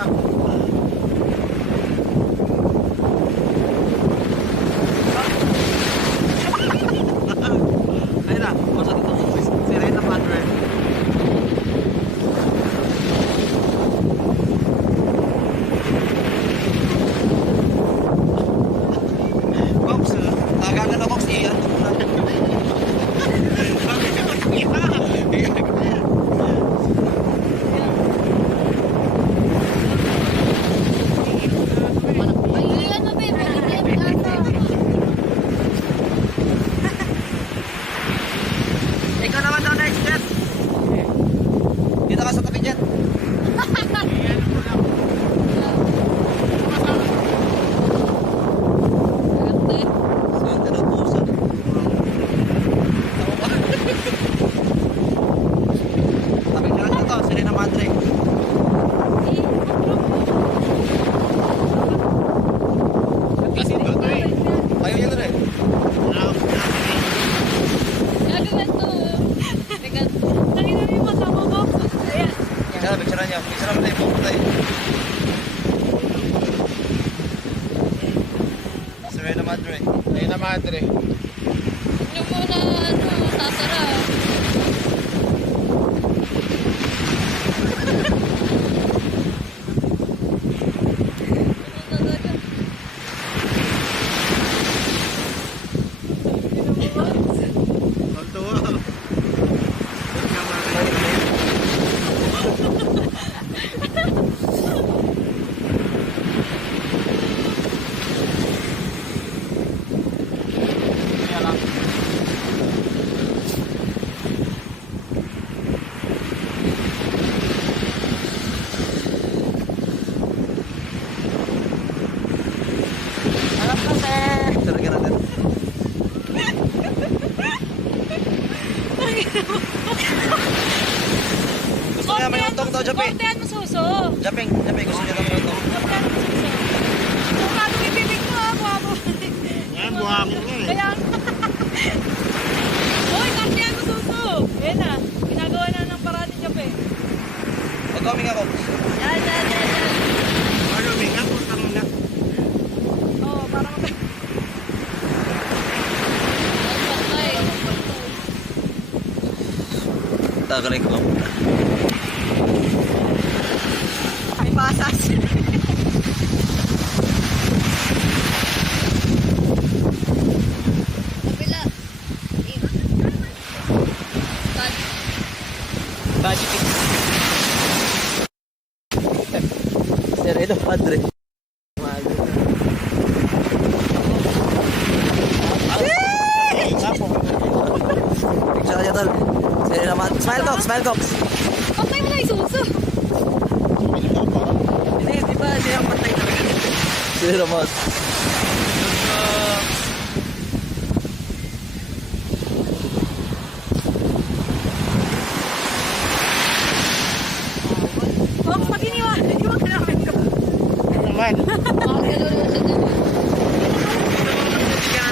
Ayun na, masa dito si Rena Padre. Box, tagalan na box iyan. Ay, ano, baby? Hindi yan ata. Ikaw naman daw next, Jet. Dito ka sa tabi, Jet. Ganda. Swerte daw pusa. Tabi na lang dito, si Rena Madre. Kasi dito eh. Ayaw niya na rin. Gagawin to. Teka, kanina yung kasama ko. Ayan. Kaya, picture niya. Picture mo na yung pupunta eh. Si Rena Madre. Ayun na madre. Tignan mo na, ano, sasara. Ano talaga? Ang tuwa. Kaya lang. Harap kasi. Picture ka natin. Gusto niya may utong daw, Japing. Kontihan mo suso. Japing, gusto niya daw may utong. Kontihan mo suso. Kung ano yung bibig mo, ha, buhabo. Yan, buhangin nga eh. Kaya, Hoy, kontihan mo suso. Ayan na, ginagawa na ng paraan ni Jape. Mag-coming ako. Yan. Ano, may nga, putang na. Oo, parang pantay. Tagalin ko. May pasas. Kabila. Budgeting. Si Rena Padre. Picture niya tol. Si Rena Madre. Smile Cox. Pantay mo na yung suso. Hindi, di ba siya ang pantay talaga? Si Rena Madre. Fox, pag iniwan ka namin ko. Naman. Mga gano'n sa